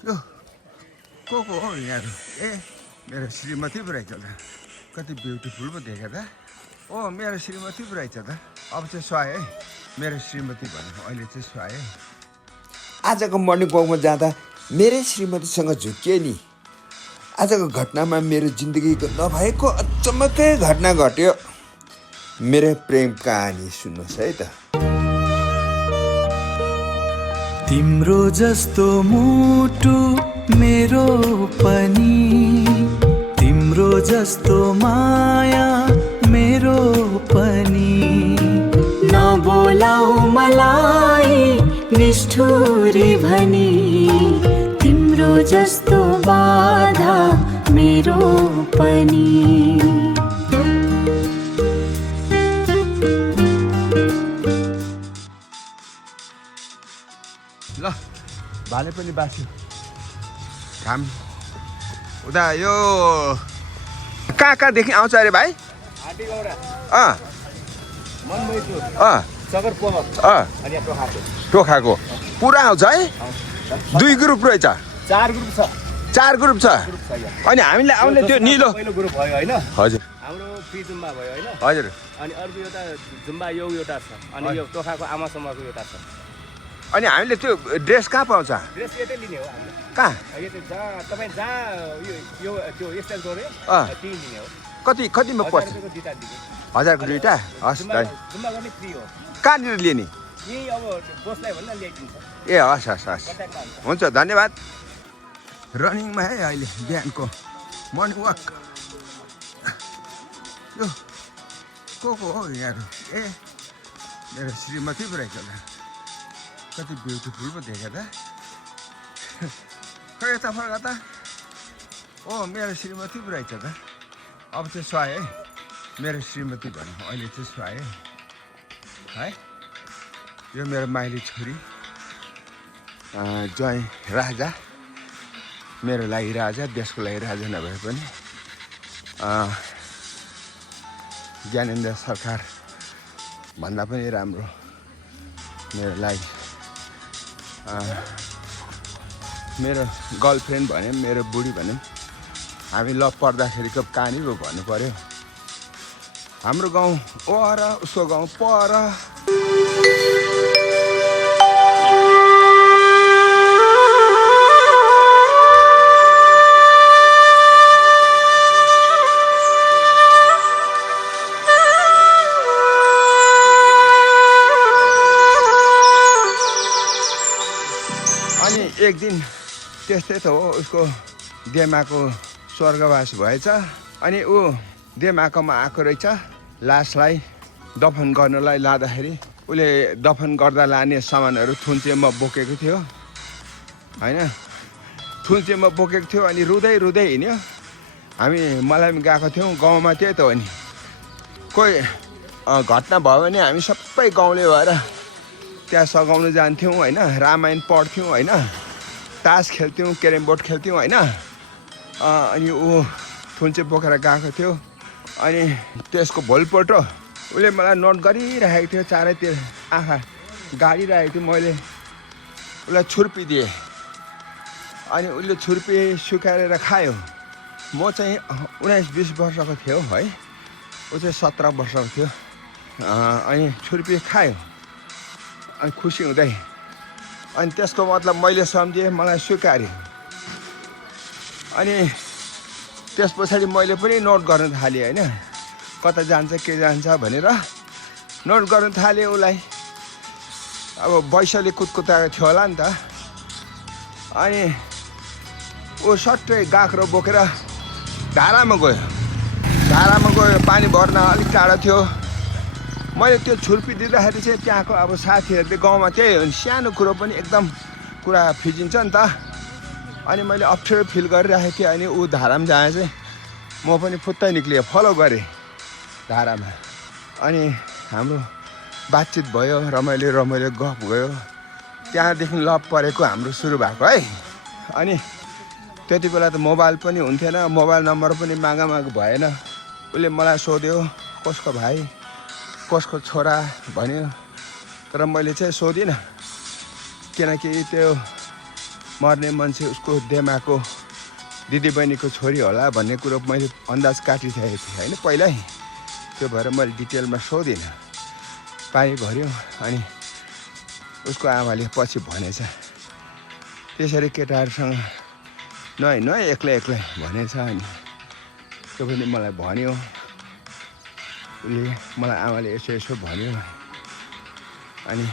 यो को हो यहाँहरू ए मेरो श्रीमती पो रहेछ त कति ब्युटिफुल पो देखेँ त ओ मेरो श्रीमती पो रहेछ त अब चाहिँ सुहाए है मेरो श्रीमती भन्नु अहिले चाहिँ सुहाए आजको मर्निङ वकमा जाँदा मेरै श्रीमतीसँग झुक्किए नि। आजको घटनामा मेरो जिन्दगीको नभएको अचम्मकै घटना घट्यो। मेरो प्रेम कहानी सुन्नुहोस् है त। तिम्रो जस्तो मुटु मेरो पनि, तिम्रो जस्तो माया मेरो पनि। नबोलाऊ मलाई निष्ठुरी भनी, तिम्रो जस्तो बाधा मेरो पनि। ल भाले पनि बाँच्यो घाम उता यो कहाँ कहाँदेखि आउँछ अरे भाइ टोखाको पुरा आउँछ है 2 ग्रुप रहेछ 4 ग्रुप छ अनि हामीले आउने त्यो निलो ग्रुप भयो हैन हजुर हाम्रो फ्री जुम्बा भयो हैन हजुर अनि अर्को एउटा जुम्बा यो एउटा छ अनि यो टोखाको आमासम्मको एउटा छ अनि हामीले त्यो ड्रेस कहाँ पाउँछ ड्रेस यतै लिने हो हामीले कहाँ यो जहाँ तपाईँ जहाँ यो त्यो स्टाइल गरे त्यही लिने हो कतिमा पर्छ 1000को दुईटा हस् जुम्बा गर्ने फ्री हो कहाँनिर लिने यही अब बसलाई भन्दा ल्याइदिन्छ ए हस् हुन्छ धन्यवाद रनिङमा है अहिले बिहानको मर्निङ वाक यो को हो यहाँहरू ए मेरो श्रीमती पो रहेछ त कति ब्युटिफुल पो देखेँ त खै यता फर्क त ओ मेरो श्रीमती पो रहेछ त अब चाहिँ सुहाए है मेरो श्रीमती भन्नु अहिले चाहिँ सुहाए है यो मेरो माइली छोरी ज्वाइँ राजा मेरो लागि राजा देशको लागि राजा नभए पनि ज्ञानेन्द्र सरकार भन्दा पनि राम्रो मेरो लागि मेरो गर्लफ्रेन्ड भने मेरो बुढी भने हामी लभ पर्दाखेरिको कहानी पो भन्नु पर्यो हाम्रो गाउँ ओर उसको गाउँ पर एक दिन त्यस्तै त हो उसको देमाको स्वर्गवास भएछ अनि ऊ देमाकोमा आएको रहेछ लासलाई दफन गर्नलाई लाँदाखेरि उसले दफन गर्दा लाने सामानहरू थुन्चेमा बोकेको थियो होइन थुन्चेमा बोकेको थियो अनि रुँदै रुँदै हिँड्यो हामी मलाई पनि गएको थियौँ गाउँमा त्यही त हो नि कोही घटना भयो भने हामी सबै गाउँले भएर त्यहाँ सघाउनु जान्थ्यौँ होइन रामायण पढ्थ्यौँ होइन तास खेल्थ्यौँ क्यारम बोर्ड खेल्थ्यौँ होइन अनि ऊ थुन्चे बोकेर गएको थियो अनि त्यसको भोलिपल्ट उसले मलाई नोट गरिरहेको थियो चारैतिर आँखा गाडिरहेको थियो मैले उसलाई छुर्पी दिएँ अनि उसले छुर्पी सुकाएर खायो म चाहिँ 19-20 वर्षको थियो है ऊ चाहिँ 17 वर्षको थियो अनि छुर्पी खायो अनि खुसी हुँदै अनि त्यसको मतलब मैले सम्झेँ मलाई स्वीकार्यो अनि त्यस पछाडि मैले पनि नोट गर्न थालेँ होइन कता जान्छ के जान्छ भनेर नोट गर्न थालेँ उसलाई अब वैशाली कुदकुताएको थियो होला नि त अनि ऊ सट्टै गाग्रो बोकेर धारामा गयो पानी भर्न अलिक टाढो थियो मैले त्यो छुर्पी दिँदाखेरि चाहिँ त्यहाँको अब साथीहरूले गाउँमा त्यही हो नि सानो कुरो पनि एकदम कुरा फिजिन्छ नि त अनि मैले अप्ठ्यारो फिल गरिरहेको थिएँ अनि ऊ धारामा जाए चाहिँ म पनि फुत्तै निक्लिएँ फलो गरेँ धारामा अनि हाम्रो बातचित भयो रमाइलो गफ गयो त्यहाँदेखि लभ परेको हाम्रो सुरु भएको है अनि त्यति बेला त मोबाइल पनि हुन्थेन मोबाइल नम्बर पनि माग भएन उसले मलाई सोध्यो कसको भाइ कसको छोरा भन्यो तर मैले चाहिँ सोधिनँ किनकि त्यो मर्ने मान्छे उसको देमाको दिदीबहिनीको छोरी होला भन्ने कुरो मैले अन्दाज काटिसकेको थिएँ होइन पहिल्यै। त्यो भएर मैले डिटेलमा सोधिनँ। पानी भर्यो अनि उसको आमाले पछि भनेछ त्यसरी केटाहरूसँग नहिँड्नु है एक्लै एक्लै भनेछ। अनि त्यो पनि मलाई भन्यो उसले, मलाई आमाले यसो यसो भन्यो। अनि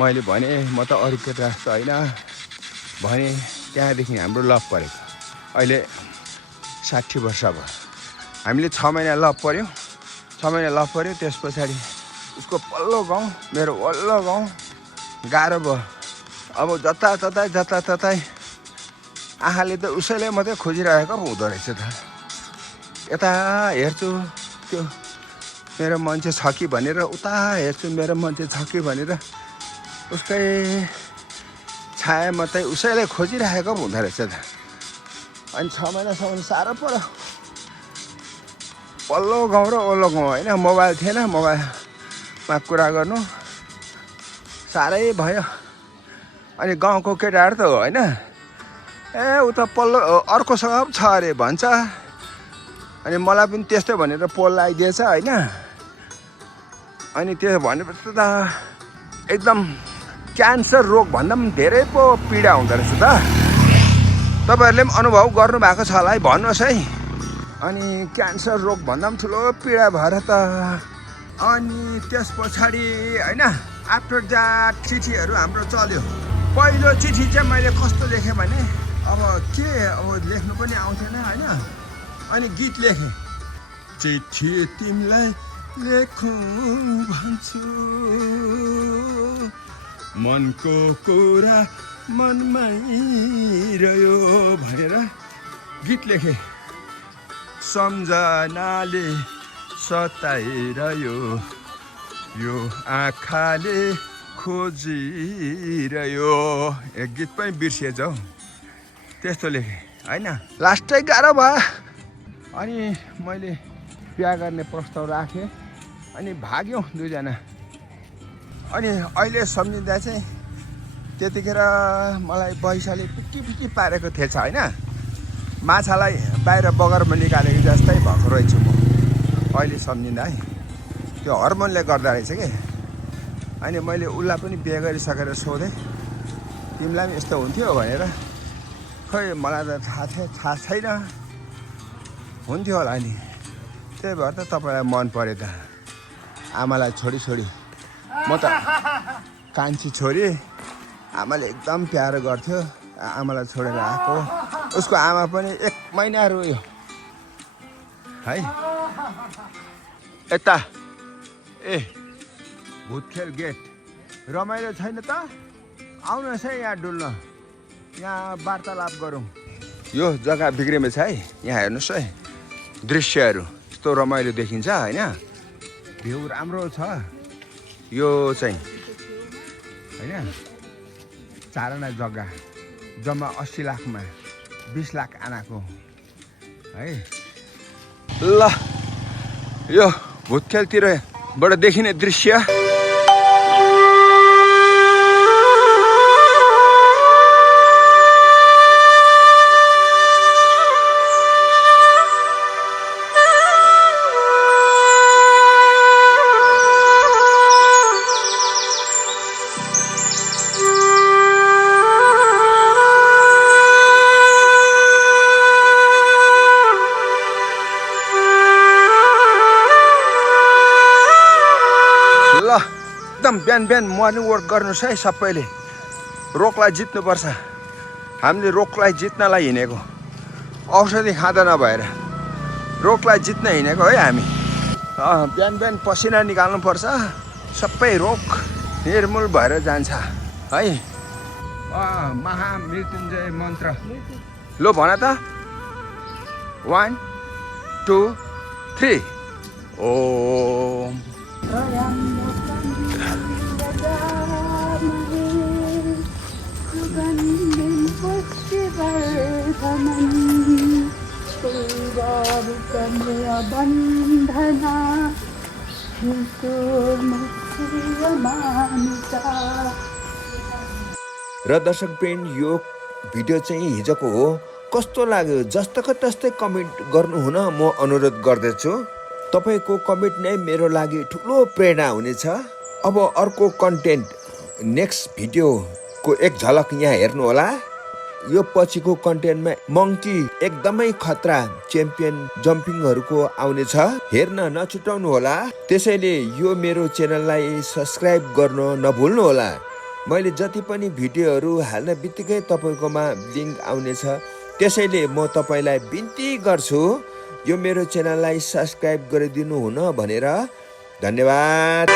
मैले भने म त अरू केटा जस्तो होइन भने। त्यहाँदेखि हाम्रो लभ परेको अहिले 60 वर्ष भयो। हामीले 6 महिना लभ पऱ्यो। 6 महिना लभ पऱ्यो। त्यस पछाडि उसको पल्लो गाउँ मेरो वल्लो गाउँ गाह्रो भयो। अब जताततै आँखाले त उसैले मात्रै खोजिरहेको पो हुँदो रहेछ त। यता हेर्छु त्यो मेरो मान्छे छ कि भनेर, उता हेर्छु मेरो मान्छे छ कि भनेर उसकै छाया मात्रै उसैले खोजिरहेको पो हुँदो रहेछ त। अनि 6 महिनासम्म साह्रो पऱ्यो। पल्लो गाउँ र ओल्लो गाउँ होइन, मोबाइल थिएन, मोबाइलमा कुरा गर्नु साह्रै भयो। अनि गाउँको केटाहरू त होइन उता पल्लो अर्कोसँग छ अरे भन्छ। अनि मलाई पनि त्यस्तै भनेर पोल लगाइदिएछ होइन। अनि त्यो भनेपछि त एकदम क्यान्सर रोग भन्दा पनि धेरै पो पीडा हुँदो रहेछ त। तपाईँहरूले पनि अनुभव गर्नुभएको छ होला है, भन्नुहोस् है। अनि क्यान्सर रोग भन्दा पनि ठुलो पीडा भएर त। अनि त्यस पछाडि होइन आफ्टर द्याट चिठीहरू हाम्रो चल्यो। पहिलो चिठी चाहिँ मैले कस्तो लेखेँ भने अब लेख्नु पनि आउँथेन होइन। अनि गीत लेखेँ, चिठी तिमीलाई लेखौँ भन्छु, मनको कुरा मनमै रह्यो भनेर गीत लेखेँ। सम्झनाले सताइरह्यो, यो आँखाले खोजिरह्यो। एक गीत पनि बिर्सिएछ हौ, त्यस्तो लेखेँ होइन। लास्टै गाह्रो भयो। अनि मैले बिहा गर्ने प्रस्ताव राखेँ। अनि भाग्यौँ दुईजना। अनि अहिले सम्झिँदा चाहिँ त्यतिखेर मलाई पैसाले पिटी पारेको थिएछ होइन। माछालाई बाहिर बगरमा निकालेको जस्तै भएको रहेछु म अहिले सम्झिँदा है। त्यो हर्मोनले गर्दा रहेछ कि। अनि मैले उसलाई पनि बिहे गरिसकेर सोधेँ तिमीलाई पनि यस्तो हुन्थ्यो भनेर। खै मलाई त थाहा छैन, हुन्थ्यो होला नि। त्यही भएर त तपाईँलाई मन पऱ्यो त। आमालाई छोडी म त कान्छी छोरी, आमाले एकदम प्यारो गर्थ्यो। आमालाई छोडेर आएको। उसको आमा पनि 1 महिना रोयो है। यता भुतखेल गेट रमाइलो छैन त? आउनुहोस् है यहाँ डुल्न, यहाँ वार्तालाप गरौँ। यो जग्गा बिग्रेको छ है। यहाँ हेर्नुहोस् है, दृश्यहरू यस्तो रमाइलो देखिन्छ होइन। भ्यू राम्रो छ। यो चाहिँ होइन चारना जग्गा जम्मा 80 लाखमा 20 लाख आनाको है। ल यो भुतखेलतिरबाट देखिने दृश्य। एकदम बिहान मर्निङ वर्क गर्नुहोस् है सबैले। रोगलाई जित्नुपर्छ। हामीले रोगलाई जित्नलाई हिँडेको, औषधि खाँदा नभएर रोगलाई जित्न हिँडेको है हामी। बिहान पसिना निकाल्नुपर्छ, सबै रोग निर्मूल भएर जान्छ है। महामृत्युञ्जय मन्त्र लो भन त। 1 2 3 ओम। बन्धना र दर्शकवृन्द यो भिडियो चाहिँ हिजोको हो, कस्तो लाग्यो जस्तोको तस्तै कमेन्ट गर्नुहुन म अनुरोध गर्दछु। तपाईँको कमेन्ट नै मेरो लागि ठुलो प्रेरणा हुनेछ। अब अर्को कन्टेन्ट नेक्स्ट भिडियोको एक झलक यहाँ हेर्नुहोला। यो पछिको कन्टेन्टमा मङ्की एकदमै खतरा च्याम्पियन जम्पिङहरूको आउनेछ, हेर्न नछुटाउनु होला। त्यसैले यो मेरो च्यानललाई सब्सक्राइब गर्न नभुल्नु होला। मैले जति पनि भिडियोहरू हाल्न बित्तिकै तपाईँकोमा लिङ्क आउनेछ। त्यसैले म तपाईँलाई बिन्ती गर्छु यो मेरो च्यानललाई सब्सक्राइब गरिदिनु हुन भनेर। धन्यवाद।